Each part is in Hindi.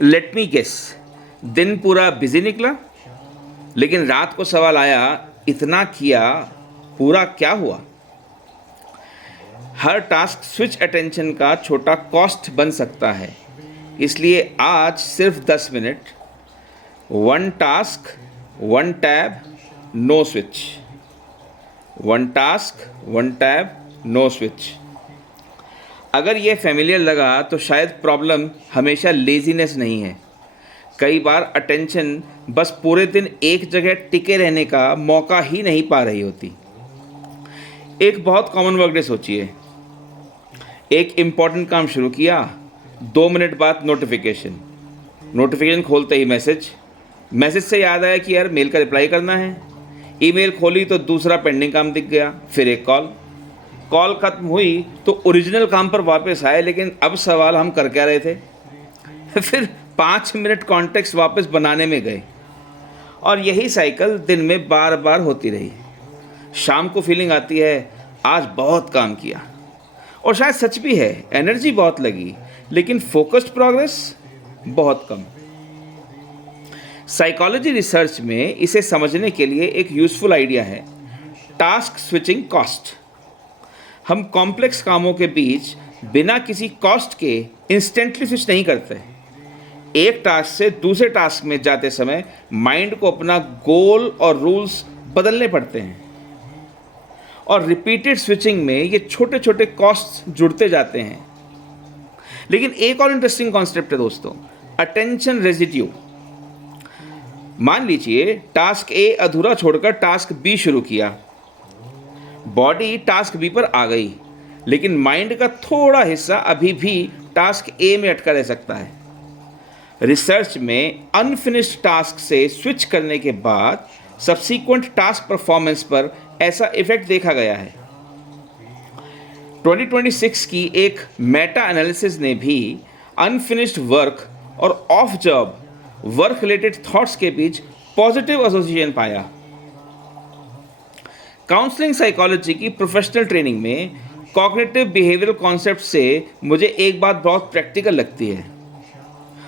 लेट मी गेस, दिन पूरा बिजी निकला, लेकिन रात को सवाल आया, इतना किया, पूरा क्या हुआ? हर टास्क स्विच अटेंशन का छोटा कॉस्ट बन सकता है। इसलिए आज सिर्फ 10 minute, one task, one tab, know switch. One task, one tab, know switch. अगर ये फेमिलियर लगा तो शायद प्रॉब्लम हमेशा लेजीनेस नहीं है। कई बार अटेंशन बस पूरे दिन एक जगह टिके रहने का मौका ही नहीं पा रही होती। एक बहुत कॉमन वर्कडे सोचिए। एक इम्पॉर्टेंट काम शुरू किया, 2 मिनट बाद नोटिफिकेशन खोलते ही मैसेज से याद आया कि यार मेल का रिप्लाई करना है। ईमेल खोली तो दूसरा पेंडिंग काम दिख गया, फिर एक कॉल ख़त्म हुई तो ओरिजिनल काम पर वापस आए, लेकिन अब सवाल हम कर क्या रहे थे। फिर 5 मिनट कॉन्टेक्स्ट वापस बनाने में गए, और यही साइकिल दिन में बार बार होती रही। शाम को फीलिंग आती है आज बहुत काम किया, और शायद सच भी है, एनर्जी बहुत लगी, लेकिन फोकस्ड प्रोग्रेस बहुत कम। साइकोलॉजी रिसर्च में इसे समझने के लिए एक यूज़फुल आइडिया है, टास्क स्विचिंग कॉस्ट। हम कॉम्प्लेक्स कामों के बीच बिना किसी कॉस्ट के इंस्टेंटली स्विच नहीं करते। एक टास्क से दूसरे टास्क में जाते समय माइंड को अपना गोल और रूल्स बदलने पड़ते हैं, और रिपीटेड स्विचिंग में ये छोटे छोटे कॉस्ट जुड़ते जाते हैं। लेकिन एक और इंटरेस्टिंग कॉन्सेप्ट है दोस्तों, अटेंशन रेजिड्यू। मान लीजिए टास्क ए अधूरा छोड़कर टास्क बी शुरू किया, बॉडी टास्क बी पर आ गई, लेकिन माइंड का थोड़ा हिस्सा अभी भी टास्क ए में अटका रह सकता है। रिसर्च में अनफिनिश्ड टास्क से स्विच करने के बाद सब्सीक्वेंट टास्क परफॉर्मेंस पर ऐसा इफेक्ट देखा गया है। 2026 की एक मेटा एनालिसिस ने भी अनफिनिश्ड वर्क और of job work related thoughts के बीच पॉजिटिव एसोसिएशन पाया। काउंसलिंग साइकोलॉजी की प्रोफेशनल ट्रेनिंग में कॉग्निटिव बिहेवियरल कॉन्सेप्ट से मुझे एक बात बहुत प्रैक्टिकल लगती है,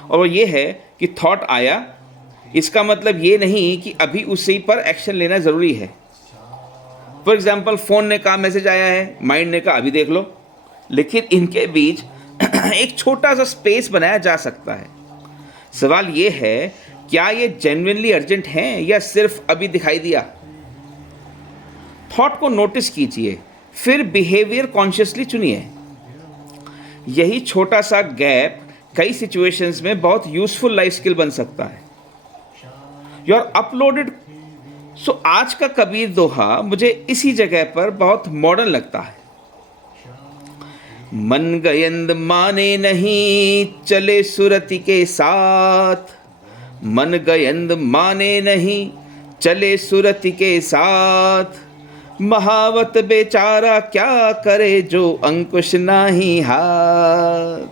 और वो ये है कि थॉट आया, इसका मतलब ये नहीं कि अभी उसी पर एक्शन लेना ज़रूरी है। फॉर एग्जाम्पल, फ़ोन ने कहा मैसेज आया है, माइंड ने कहा अभी देख लो, लेकिन इनके बीच एक छोटा सा स्पेस बनाया जा सकता है। सवाल ये है, क्या ये जेन्युइनली अर्जेंट हैं या सिर्फ अभी दिखाई दिया? थॉट को नोटिस कीजिए, फिर बिहेवियर कॉन्शियसली चुनिए। यही छोटा सा गैप कई सिचुएशंस में बहुत यूजफुल लाइफ स्किल बन सकता है। You are uploaded. सो आज का कबीर दोहा मुझे इसी जगह पर बहुत मॉडर्न लगता है। मन गयंद माने नहीं चले सुरति के साथ, मन गयंद माने नहीं चले सुरति के साथ, महावत बेचारा क्या करे जो अंकुश नाही हाथ।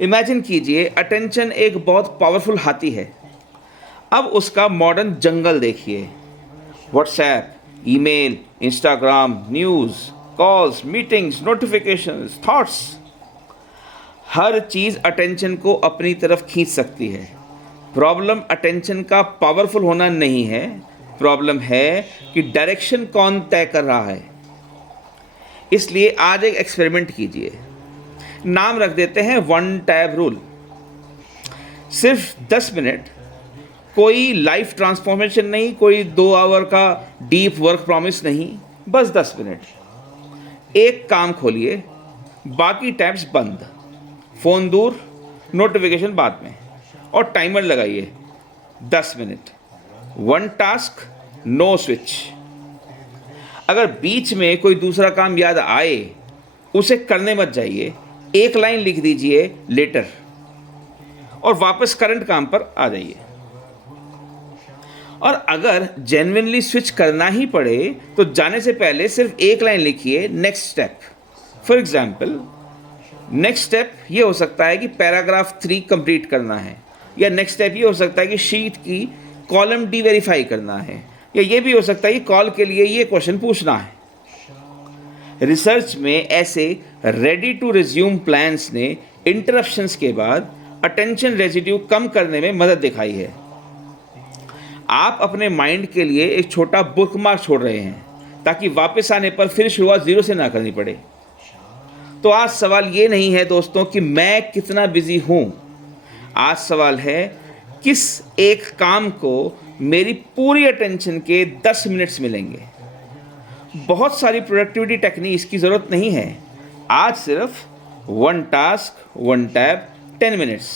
इमेजिन कीजिए, अटेंशन एक बहुत पावरफुल हाथी है। अब उसका मॉडर्न जंगल देखिए, WhatsApp, email, Instagram, news, calls, meetings, notifications, thoughts, हर चीज़ अटेंशन को अपनी तरफ खींच सकती है। प्रॉब्लम अटेंशन का पावरफुल होना नहीं है, प्रॉब्लम है कि डायरेक्शन कौन तय कर रहा है। इसलिए आज एक एक्सपेरिमेंट कीजिए, नाम रख देते हैं वन टैब रूल। सिर्फ 10 मिनट, कोई लाइफ ट्रांसफॉर्मेशन नहीं, कोई 2 आवर का डीप वर्क प्रॉमिस नहीं, बस 10 मिनट। एक काम खोलिए, बाकी टैब्स बंद, फ़ोन दूर, नोटिफिकेशन बाद में, और टाइमर लगाइए 10 minute, one task, know switch. अगर बीच में कोई दूसरा काम याद आए, उसे करने मत जाइए, एक लाइन लिख दीजिए लेटर, और वापस करंट काम पर आ जाइए। और अगर जेन्युइनली स्विच करना ही पड़े तो जाने से पहले सिर्फ एक लाइन लिखिए, next step. For example, next step ये हो सकता है कि पैराग्राफ 3 कंप्लीट करना है, या नेक्स्ट स्टेप ये हो सकता है कि शीट की कॉलम डी वेरीफाई करना है, या ये भी हो सकता है कि कॉल के लिए ये क्वेश्चन पूछना है। रिसर्च में ऐसे रेडी टू रिज्यूम प्लान्स ने इंटरप्शंस के बाद अटेंशन रेजिड्यू कम करने में मदद दिखाई है। आप अपने माइंड के लिए एक छोटा बुकमार्क छोड़ रहे हैं ताकि वापस आने पर फिर शुरुआत ज़ीरो से ना करनी पड़े। तो आज सवाल ये नहीं है दोस्तों कि मैं कितना बिजी हूँ, आज सवाल है किस एक काम को मेरी पूरी अटेंशन के 10 मिनट्स मिलेंगे। बहुत सारी प्रोडक्टिविटी टेक्निक्स की ज़रूरत नहीं है, आज सिर्फ 1 टास्क 1 टैब 10 मिनट्स,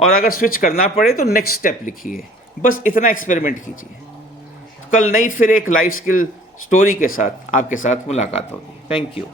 और अगर स्विच करना पड़े तो नेक्स्ट स्टेप लिखिए। बस इतना एक्सपेरिमेंट कीजिए। कल नई फिर एक लाइफ स्किल स्टोरी के साथ आपके साथ मुलाकात होगी। Thank you.